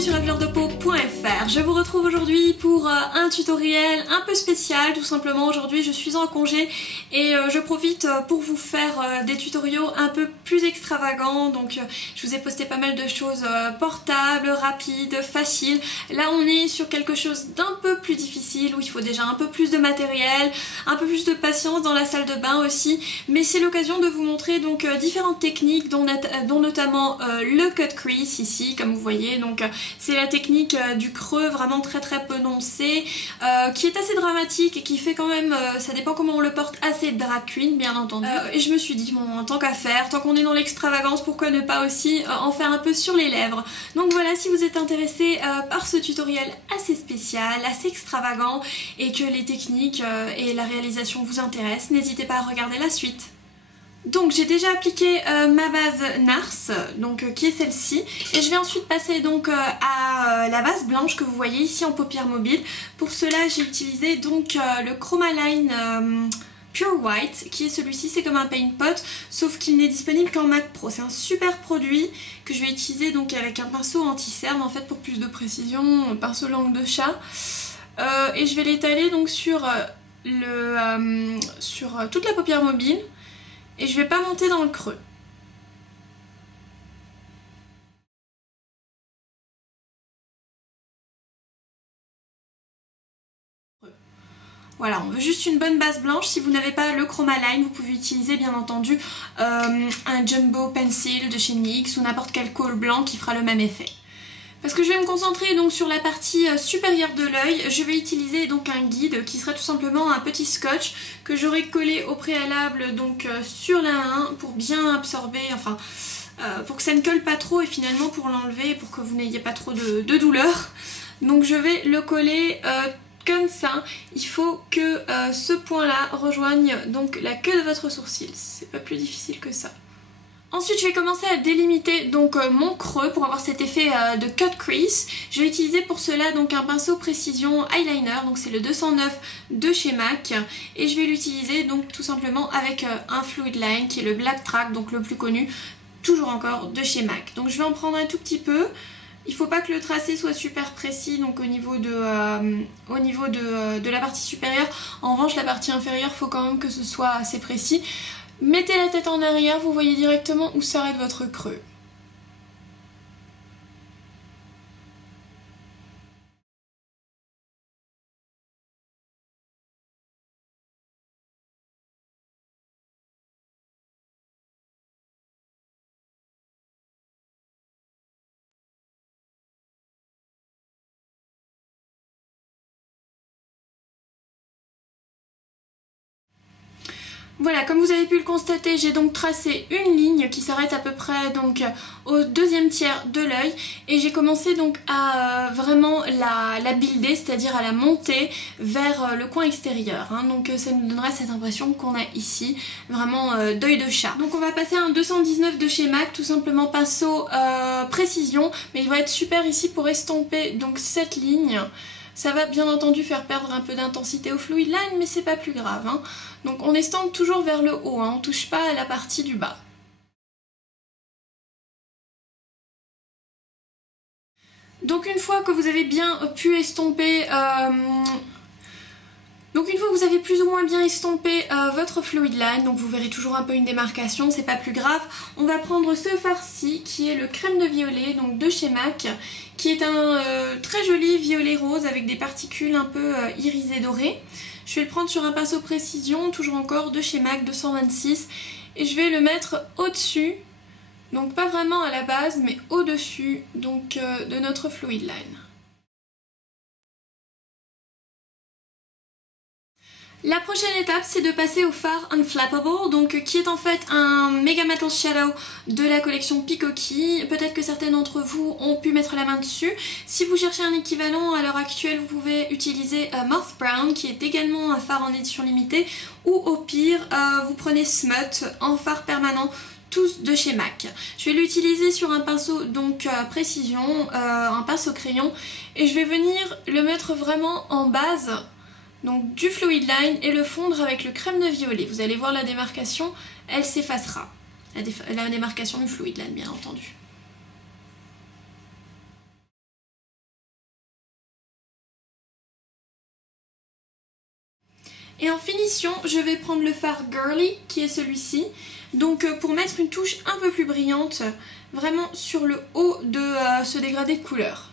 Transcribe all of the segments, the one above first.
bienvenue sur aviordepeau.fr. Je vous retrouve aujourd'hui pour un tutoriel un peu spécial. Tout simplement aujourd'hui je suis en congé et je profite pour vous faire des tutoriaux un peu plus extravagants. Donc je vous ai posté pas mal de choses portables, rapides, faciles. Là on est sur quelque chose d'un peu plus difficile où il faut déjà un peu plus de matériel, un peu plus de patience dans la salle de bain aussi. Mais c'est l'occasion de vous montrer donc différentes techniques dont notamment le cut crease ici comme vous voyez. Donc c'est la technique du creux vraiment très prononcé qui est assez dramatique et qui fait quand même, ça dépend comment on le porte, assez drag queen bien entendu. Et je me suis dit bon, tant qu'à faire, tant qu'on est dans l'extravagance, pourquoi ne pas aussi en faire un peu sur les lèvres. Donc voilà, si vous êtes intéressé par ce tutoriel assez spécial, assez extravagant et que les techniques et la réalisation vous intéressent, n'hésitez pas à regarder la suite. Donc j'ai déjà appliqué ma base NARS, donc qui est celle-ci, et je vais ensuite passer donc à la base blanche que vous voyez ici en paupières mobiles. Pour cela j'ai utilisé donc le Chromaline Pure White, qui est celui-ci. C'est comme un paint pot, sauf qu'il n'est disponible qu'en Mac Pro. C'est un super produit que je vais utiliser donc avec un pinceau anti-cerne en fait pour plus de précision, un pinceau langue de chat, et je vais l'étaler donc sur toute la paupière mobile. Et je vais pas monter dans le creux. Voilà, on veut juste une bonne base blanche. Si vous n'avez pas le Chromaline, vous pouvez utiliser bien entendu un Jumbo Pencil de chez NYX ou n'importe quel kohl blanc qui fera le même effet. Parce que je vais me concentrer donc sur la partie supérieure de l'œil, je vais utiliser donc un guide qui serait tout simplement un petit scotch que j'aurais collé au préalable donc sur la main pour bien absorber, enfin pour que ça ne colle pas trop et finalement pour l'enlever, pour que vous n'ayez pas trop de douleur. Donc je vais le coller comme ça. Il faut que ce point là rejoigne donc la queue de votre sourcil, c'est pas plus difficile que ça. Ensuite je vais commencer à délimiter donc mon creux pour avoir cet effet de cut crease. Je vais utiliser pour cela donc un pinceau précision eyeliner, donc c'est le 209 de chez MAC, et je vais l'utiliser donc tout simplement avec un fluid line qui est le Black Track, donc le plus connu, toujours encore de chez MAC. Donc je vais en prendre un tout petit peu. Il ne faut pas que le tracé soit super précis donc au niveau de la partie supérieure. En revanche la partie inférieure, il faut quand même que ce soit assez précis. Mettez la tête en arrière, vous voyez directement où s'arrête votre creux. Voilà, comme vous avez pu le constater, j'ai donc tracé une ligne qui s'arrête à peu près donc au deuxième tiers de l'œil, et j'ai commencé donc à vraiment la builder, c'est-à-dire à la monter vers le coin extérieur, hein. Donc ça nous donnerait cette impression qu'on a ici, vraiment d'œil de chat. Donc on va passer à un 219 de chez MAC, tout simplement pinceau précision, mais il va être super ici pour estomper donc cette ligne. Ça va bien entendu faire perdre un peu d'intensité au fluid line, mais c'est pas plus grave, hein. Donc on estompe toujours vers le haut, hein, on touche pas à la partie du bas. Donc une fois que vous avez bien pu estomper, vous avez plus ou moins bien estompé votre fluid line, donc vous verrez toujours un peu une démarcation, c'est pas plus grave. On va prendre ce fard-ci qui est le crème de violet donc de chez MAC, qui est un très joli violet rose avec des particules un peu irisées dorées. Je vais le prendre sur un pinceau précision, toujours encore de chez MAC 226, et je vais le mettre au-dessus, donc pas vraiment à la base mais au-dessus donc de notre fluid line. La prochaine étape, c'est de passer au fard Unflappable, donc qui est en fait un Mega Metal Shadow de la collection Peacocky. Peut-être que certains d'entre vous ont pu mettre la main dessus. Si vous cherchez un équivalent à l'heure actuelle, vous pouvez utiliser Moth Brown, qui est également un fard en édition limitée, ou au pire, vous prenez Smut en fard permanent, tous de chez MAC. Je vais l'utiliser sur un pinceau donc précision, un pinceau crayon, et je vais venir le mettre vraiment en base donc du fluid line et le fondre avec le crème de violet. Vous allez voir la démarcation, elle s'effacera. La démarcation du fluid line bien entendu. Et en finition, je vais prendre le fard Girly qui est celui-ci. Donc pour mettre une touche un peu plus brillante, vraiment sur le haut de ce dégradé de couleur.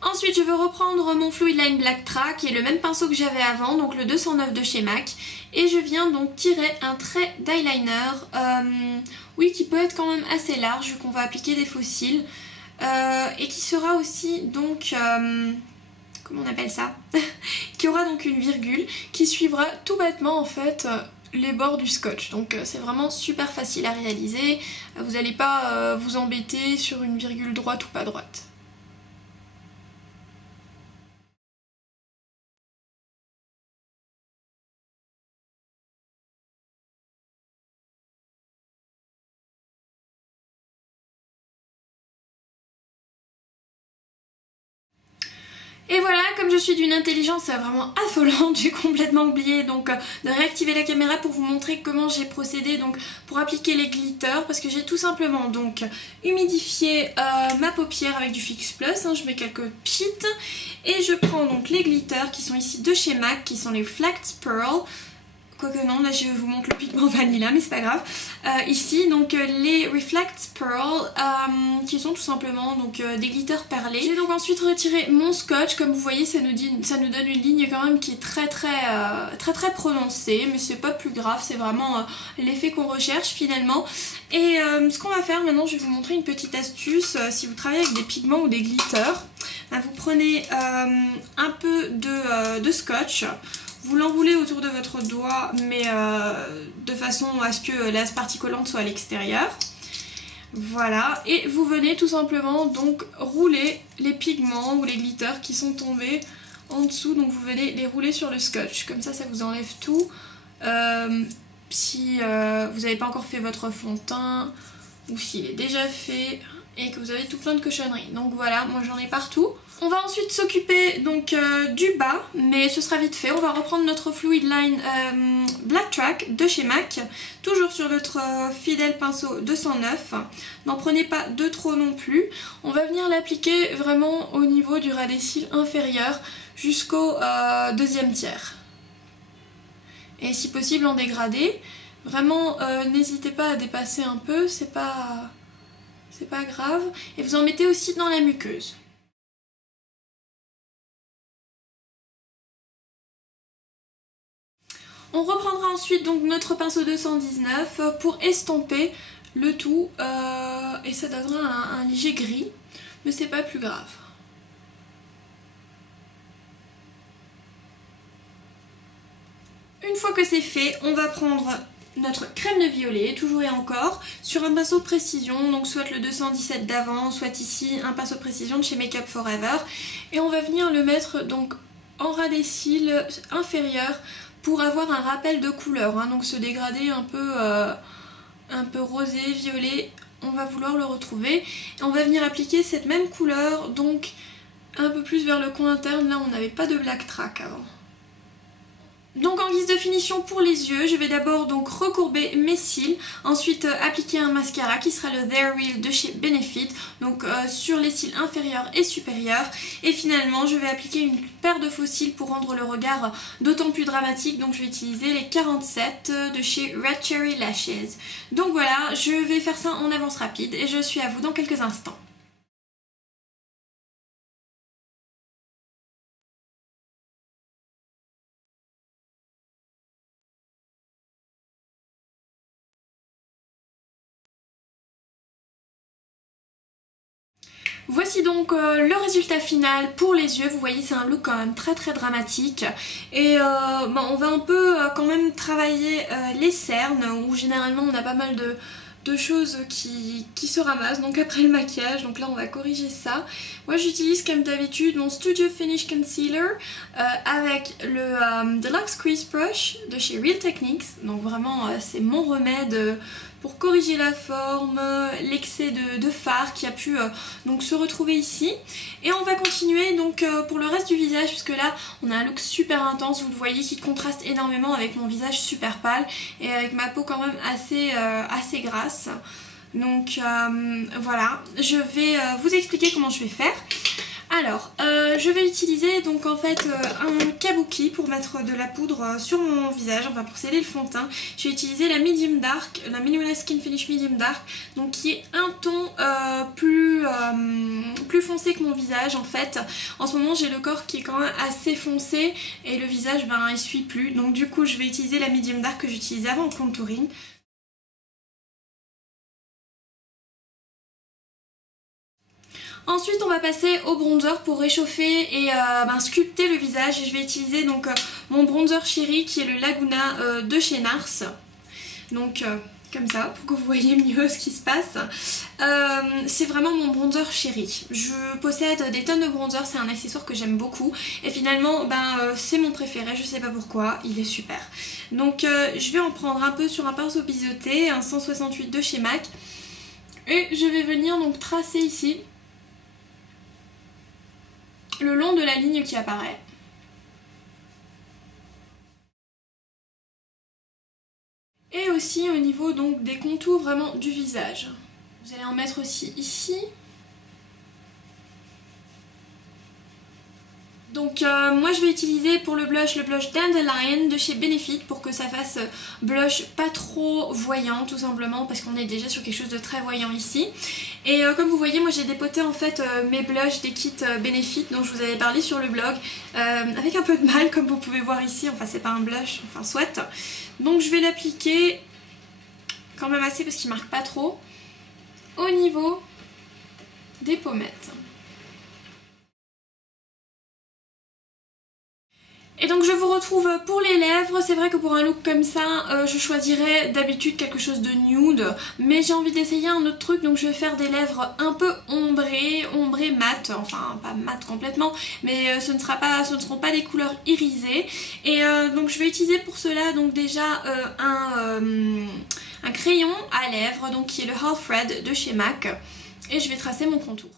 Ensuite, je vais reprendre mon Fluid Line Black Track, qui est le même pinceau que j'avais avant, donc le 209 de chez MAC. Et je viens donc tirer un trait d'eyeliner, oui, qui peut être quand même assez large, vu qu'on va appliquer des faux cils. Et qui sera aussi donc, comment on appelle ça qui aura donc une virgule, qui suivra tout bêtement en fait les bords du scotch. Donc c'est vraiment super facile à réaliser, vous n'allez pas vous embêter sur une virgule droite ou pas droite. Et voilà, comme je suis d'une intelligence vraiment affolante, j'ai complètement oublié donc de réactiver la caméra pour vous montrer comment j'ai procédé donc pour appliquer les glitters, parce que j'ai tout simplement donc humidifié ma paupière avec du Fix Plus, hein, je mets quelques pchites et je prends donc les glitters qui sont ici de chez MAC, qui sont les Flax Pearl. Quoique non, là je vous montre le pigment Vanilla, mais c'est pas grave. Ici, donc les Reflect Pearl, qui sont tout simplement donc, des glitters perlés. J'ai donc ensuite retiré mon scotch. Comme vous voyez, ça nous donne une ligne quand même qui est très prononcée, mais c'est pas plus grave, c'est vraiment l'effet qu'on recherche finalement. Et ce qu'on va faire maintenant, je vais vous montrer une petite astuce. Si vous travaillez avec des pigments ou des glitters, vous prenez un peu de scotch. Vous l'enroulez autour de votre doigt, mais de façon à ce que la partie collante soit à l'extérieur. Voilà, et vous venez tout simplement donc rouler les pigments ou les glitters qui sont tombés en dessous. Donc vous venez les rouler sur le scotch, comme ça vous enlève tout. Si vous n'avez pas encore fait votre fond de teint, ou s'il est déjà fait et que vous avez tout plein de cochonneries. Donc voilà, moi j'en ai partout. On va ensuite s'occuper donc du bas, mais ce sera vite fait. On va reprendre notre Fluid Line Black Track de chez MAC, toujours sur notre fidèle pinceau 209. N'en prenez pas de trop non plus. On va venir l'appliquer vraiment au niveau du ras des cils inférieur jusqu'au deuxième tiers. Et si possible en dégradé. Vraiment, n'hésitez pas à dépasser un peu, c'est pas grave. Et vous en mettez aussi dans la muqueuse. On reprendra ensuite donc notre pinceau 219 pour estomper le tout et ça donnera un léger gris, mais c'est pas plus grave. Une fois que c'est fait, on va prendre notre crème de violet, toujours et encore, sur un pinceau de précision, donc soit le 217 d'avant, soit ici un pinceau de précision de chez Make Up Forever, et on va venir le mettre donc en ras des cils inférieurs pour avoir un rappel de couleur, hein, donc ce dégradé un peu rosé, violet, on va vouloir le retrouver. Et on va venir appliquer cette même couleur, donc un peu plus vers le coin interne, là on n'avait pas de black track avant. Donc en guise de finition pour les yeux, je vais d'abord donc recourber mes cils, ensuite appliquer un mascara qui sera le They're Real de chez Benefit, donc sur les cils inférieurs et supérieurs, et finalement je vais appliquer une paire de faux cils pour rendre le regard d'autant plus dramatique, donc je vais utiliser les 47 de chez Red Cherry Lashes. Donc voilà, je vais faire ça en avance rapide et je suis à vous dans quelques instants. Voici donc le résultat final pour les yeux. Vous voyez, c'est un look quand même très dramatique. Et bon, on va un peu quand même travailler les cernes, où généralement on a pas mal de choses qui se ramassent donc après le maquillage. Donc là on va corriger ça. Moi j'utilise comme d'habitude mon Studio Finish Concealer avec le Deluxe Crease Brush de chez Real Techniques. Donc vraiment c'est mon remède pour corriger la forme, l'excès de fard qui a pu donc se retrouver ici. Et on va continuer donc pour le reste du visage, puisque là on a un look super intense, vous le voyez, qui contraste énormément avec mon visage super pâle et avec ma peau quand même assez grasse. Donc voilà, je vais vous expliquer comment je vais faire. Alors, je vais utiliser donc en fait un kabuki pour mettre de la poudre sur mon visage, enfin pour sceller le fond de teint. Je vais utiliser la Medium Dark, la Minimalist Skin Finish Medium Dark, donc qui est un ton plus foncé que mon visage en fait. En ce moment j'ai le corps qui est quand même assez foncé et le visage ben il suit plus. Donc du coup je vais utiliser la Medium Dark que j'utilisais avant en contouring. Ensuite on va passer au bronzer pour réchauffer et sculpter le visage, et je vais utiliser donc mon bronzer chéri qui est le Laguna de chez NARS. Donc comme ça pour que vous voyez mieux ce qui se passe. C'est vraiment mon bronzer chéri. Je possède des tonnes de bronzer, c'est un accessoire que j'aime beaucoup et finalement c'est mon préféré, je sais pas pourquoi, il est super. Donc je vais en prendre un peu sur un pinceau biseauté, un 168 de chez MAC, et je vais venir donc tracer ici le long de la ligne qui apparaît. Et aussi au niveau donc des contours vraiment du visage. Vous allez en mettre aussi ici. Donc moi je vais utiliser pour le blush Dandelion de chez Benefit pour que ça fasse blush pas trop voyant tout simplement, parce qu'on est déjà sur quelque chose de très voyant ici. Et comme vous voyez moi j'ai dépoté en fait mes blushs des kits Benefit dont je vous avais parlé sur le blog avec un peu de mal comme vous pouvez voir ici, enfin c'est pas un blush, enfin soit. Donc je vais l'appliquer quand même assez parce qu'il marque pas trop au niveau des pommettes. Et donc je vous retrouve pour les lèvres. C'est vrai que pour un look comme ça, je choisirais d'habitude quelque chose de nude, mais j'ai envie d'essayer un autre truc, donc je vais faire des lèvres un peu ombrées mat, enfin pas mat complètement, mais ce ne seront pas des couleurs irisées. Et donc je vais utiliser pour cela donc déjà un crayon à lèvres, donc qui est le Half Red de chez MAC, et je vais tracer mon contour.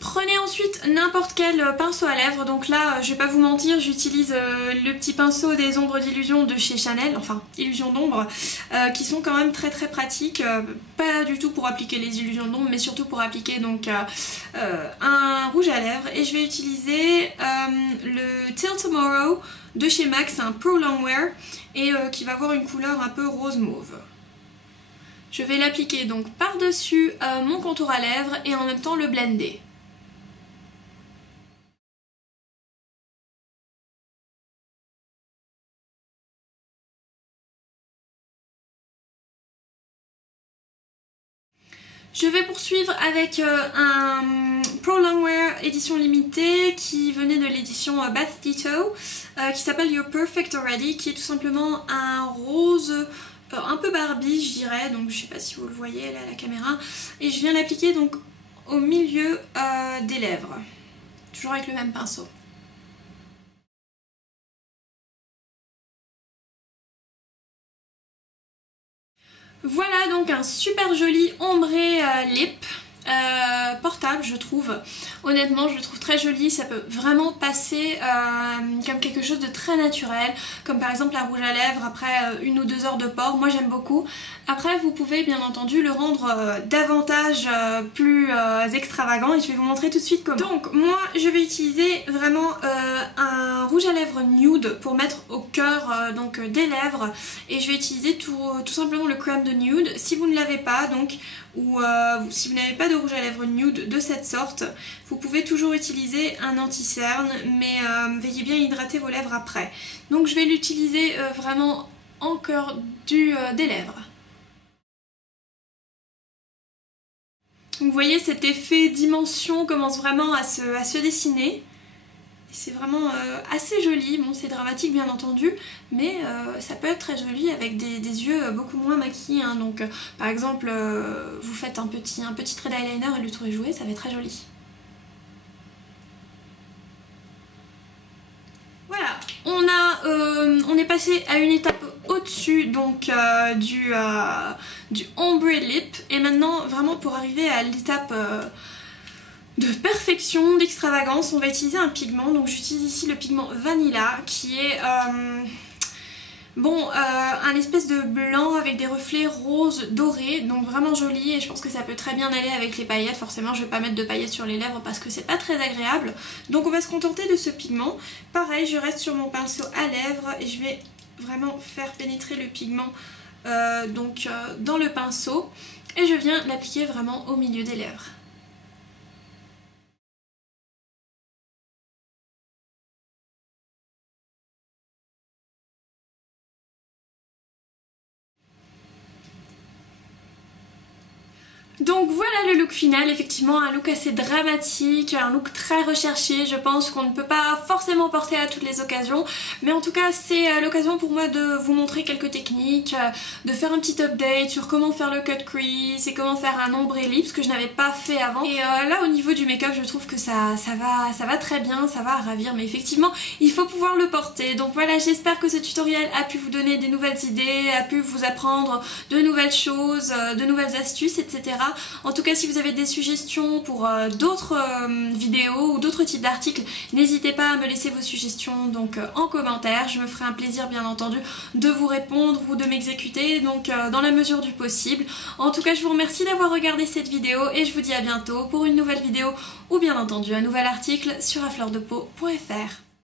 Prenez ensuite n'importe quel pinceau à lèvres, donc là je vais pas vous mentir, j'utilise le petit pinceau des ombres d'illusion de chez Chanel, enfin illusion d'ombre, qui sont quand même très très pratiques, pas du tout pour appliquer les illusions d'ombre mais surtout pour appliquer donc un rouge à lèvres, et je vais utiliser le Till Tomorrow de chez MAC, c'est un Pro Longwear et qui va avoir une couleur un peu rose mauve. Je vais l'appliquer donc par dessus mon contour à lèvres et en même temps le blender. Je vais poursuivre avec un Pro Longwear édition limitée qui venait de l'édition Bath Ditto, qui s'appelle You're Perfect Already, qui est tout simplement un rose un peu Barbie je dirais, donc je sais pas si vous le voyez là à la caméra, et je viens l'appliquer donc au milieu des lèvres, toujours avec le même pinceau. Voilà donc un super joli ombré lip portable je trouve. Honnêtement je le trouve très joli, ça peut vraiment passer comme quelque chose de très naturel, comme par exemple un rouge à lèvres après 1 ou 2 heures de port, moi j'aime beaucoup. Après vous pouvez bien entendu le rendre davantage plus extravagant et je vais vous montrer tout de suite comment. Donc moi je vais utiliser vraiment un rouge à lèvres nude pour mettre au cœur donc des lèvres, et je vais utiliser tout simplement le crème de nude. Si vous ne l'avez pas donc, ou si vous n'avez pas de rouge à lèvres nude de cette sorte, vous pouvez toujours utiliser un anti-cerne, mais veillez bien à hydrater vos lèvres après. Donc je vais l'utiliser vraiment en cœur des lèvres. Donc vous voyez cet effet dimension commence vraiment à se dessiner. C'est vraiment assez joli, bon c'est dramatique bien entendu, mais ça peut être très joli avec des yeux beaucoup moins maquillés, hein. Donc par exemple vous faites un petit trait d'eyeliner et le trouvez joué, ça va être très joli. Voilà, on est passé à une étape au-dessus donc du ombre lip, et maintenant vraiment pour arriver à l'étape de perfection, d'extravagance, on va utiliser un pigment. Donc j'utilise ici le pigment Vanilla qui est Bon, un espèce de blanc avec des reflets roses dorés, donc vraiment joli, et je pense que ça peut très bien aller avec les paillettes. Forcément je vais pas mettre de paillettes sur les lèvres parce que c'est pas très agréable, donc on va se contenter de ce pigment. Pareil, je reste sur mon pinceau à lèvres et je vais vraiment faire pénétrer le pigment dans le pinceau, et je viens l'appliquer vraiment au milieu des lèvres. Donc voilà le look final, effectivement un look assez dramatique, un look très recherché, je pense qu'on ne peut pas forcément porter à toutes les occasions, mais en tout cas c'est l'occasion pour moi de vous montrer quelques techniques, de faire un petit update sur comment faire le cut crease et comment faire un ombre ellipse que je n'avais pas fait avant. Et là au niveau du make-up je trouve que ça va très bien, ça va ravir, mais effectivement il faut pouvoir le porter. Donc voilà, j'espère que ce tutoriel a pu vous donner des nouvelles idées, a pu vous apprendre de nouvelles choses, de nouvelles astuces, etc. En tout cas, si vous avez des suggestions pour d'autres vidéos ou d'autres types d'articles, n'hésitez pas à me laisser vos suggestions donc en commentaire. Je me ferai un plaisir bien entendu de vous répondre ou de m'exécuter donc dans la mesure du possible. En tout cas, je vous remercie d'avoir regardé cette vidéo et je vous dis à bientôt pour une nouvelle vidéo ou bien entendu un nouvel article sur afleurdepeau.fr.